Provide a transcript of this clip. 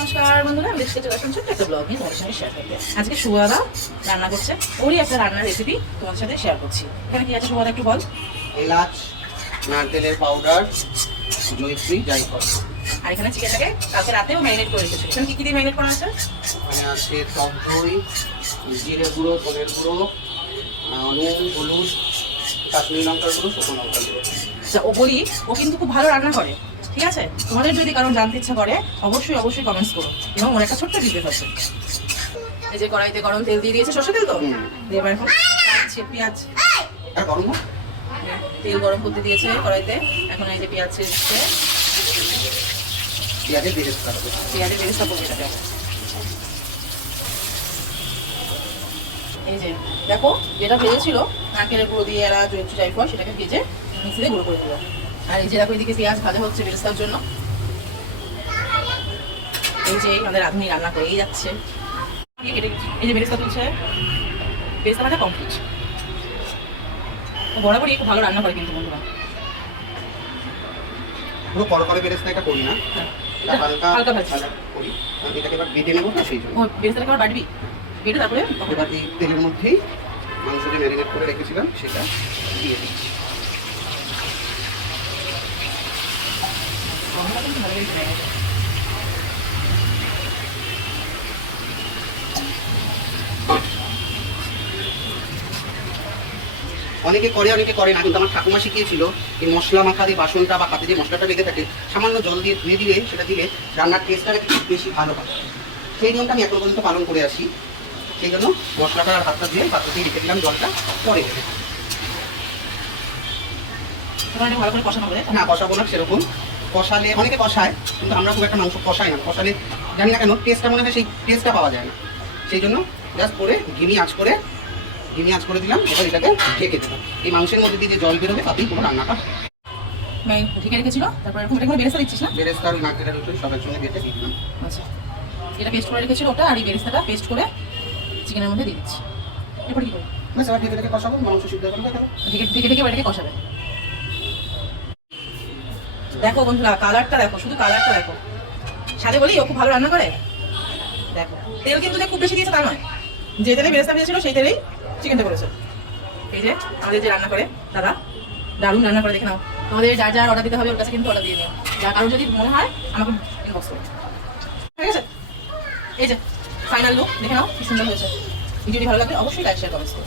নমস্কার বন্ধুরা, আমি দেখতে চলে আসলাম ছোট্ট একটা ব্লগ নিয়ে তোমাদের সঙ্গে শেয়ার করতে। আজকে সুবাদা রান্না করছে, ওরই একটা রান্নার রেসিপি তোমাদের সাথে শেয়ার করছি। এখানে কি আছে সুবাদা একটু বল। এলাচ, নারকেলের পাউডার, জয়িত্রী, জায়ফল। আর এখানে চিকেনটাকে কালকে রাতেও ম্যারিনেট করে রেখেছো। এখানে কি কি দিয়ে ম্যারিনেট করা আছে? এখানে আছে টক দই, জিরে গুঁড়ো, ধনের গুঁড়ো, নুন, হলুদ, কাশ্মীরি লঙ্কার গুঁড়ো, শুকনো লঙ্কার গুঁড়ো। আচ্ছা, ও বলি ও কিন্তু খুব ভালো রান্না করে, ঠিক আছে? তোমাদের যদি কারণ জানতে ইচ্ছা করে অবশ্যই কমেন্টস করো। এবং ওর একটা ছোট্ট বিজনেস আছে। এই যে কড়াইতে গরম তেল দিয়ে দিয়েছে, সরষে তেল তো দিয়ে এবার এখন কাটছে পেঁয়াজ। আর গরম না? তেল গরম করতে দিয়েছে কড়াইতে, এখন এই যে পেঁয়াজ ছেড়েছে। পেঁয়াজের বেরেস্তা হবে। পেঁয়াজের বেরেস্তা করবে এটাকে। এই যে দেখো, যেটা ভেজেছিল নারকেলের গুঁড়ো দিয়ে এরা জয়িত্রী জায়ফল, সেটাকে ভেজে মিক্সিতে গুঁড়ো করে দিল। আর এই যে দেখো, এদিকে পেঁয়াজ ভাজা হচ্ছে বেরেস্তার জন্য। এই যে আমাদের রাঁধুনি রান্না করেই যাচ্ছে। এই যে বেরেস্তা তুলছে, বেরেস্তা ভাজা কমপ্লিট। বরাবরই একটু ভালো রান্না করে কিন্তু বন্ধুরা। পুরো করকরে বেরেস্তা এটা করি না, এটা হালকা ভাজা করি। আমি এটাকে এবার বেটে নেবো না, সেই জন্য। ও বেরেস্তাটাকে আবার বাটবি, বেটে তারপরে এবার এই তেলের মধ্যেই মাংস যে ম্যারিনেট করে রেখেছিলাম সেটা দিয়ে দিচ্ছি। অনেকে করে অনেকে করে না, কিন্তু আমার ঠাকুমা শিখিয়েছিল এই মশলা মাখা দিয়ে বাসনটা বা হাতে যে মশলাটা লেগে থাকে সামান্য জল দিয়ে ধুয়ে দিলে, সেটা দিলে রান্নার টেস্টটা নাকি খুব বেশি ভালো হয়। সেই নিয়মটা আমি এখন পর্যন্ত পালন করে আসি। সেই জন্য মশলাটা আর হাতটা দিয়ে পাত্রতেই রেখে দিলাম, জলটা পরে দেবে। ভালো করে কষানো করে না, কষাবো না সেরকম। কষালে অনেকে কষায়, কিন্তু আমরা খুব একটা মাংস কষাই না। কষালে জানি না কেন টেস্টটা মনে হয় সেই টেস্টটা পাওয়া যায় না। সেই জন্য জাস্ট করে ধিমি আঁচ করে দিলাম। এবার এটাকে ঢেকে দেবো। এই মাংসের মধ্যে দিয়ে যে জল বেরোবে তাতেই পুরো রান্নাটা ঢেকে রেখেছিল। তারপর এরকম এটা বেরেস্তা দিচ্ছিস না? বেরেস্তা আর নারকেলের রুটি সবার সঙ্গে বেটে দিয়ে দিলাম। আচ্ছা, এটা পেস্ট করে রেখেছিল ওটা, আর এই বেরেস্তাটা পেস্ট করে চিকেনের মধ্যে দিয়ে দিচ্ছি। এরপর কি করবো? ব্যাস, এবার ঢেকে ঢেকে কষাবো, মাংস সিদ্ধ করে দেখাবো। ঢেকে এটাকে কষাবে। দেখো বন্ধুরা, কালারটা দেখো, শুধু কালারটা দেখো। সাথে বলি ও খুব ভালো রান্না করে। দেখো, তেল কিন্তু যে খুব বেশি দিয়েছে তা নয়, যে তেলে বেরেস্তা ভেজেছিল সেই তেলেই চিকেনটা করেছে। এই যে আমাদের যে রান্না করে দাদা, দারুণ রান্না করে, দেখে নাও। তোমাদের যার যার অর্ডার দিতে হবে ওর কাছে কিন্তু অর্ডার দিয়ে নিও। যার কারণ যদি মনে হয় আমাকে ইনবক্স করো, ঠিক আছে? এই যে ফাইনাল লুক দেখে নাও, কি সুন্দর হয়েছে। ভিডিওটি ভালো লাগলে অবশ্যই লাইক শেয়ার কমেন্টস করো।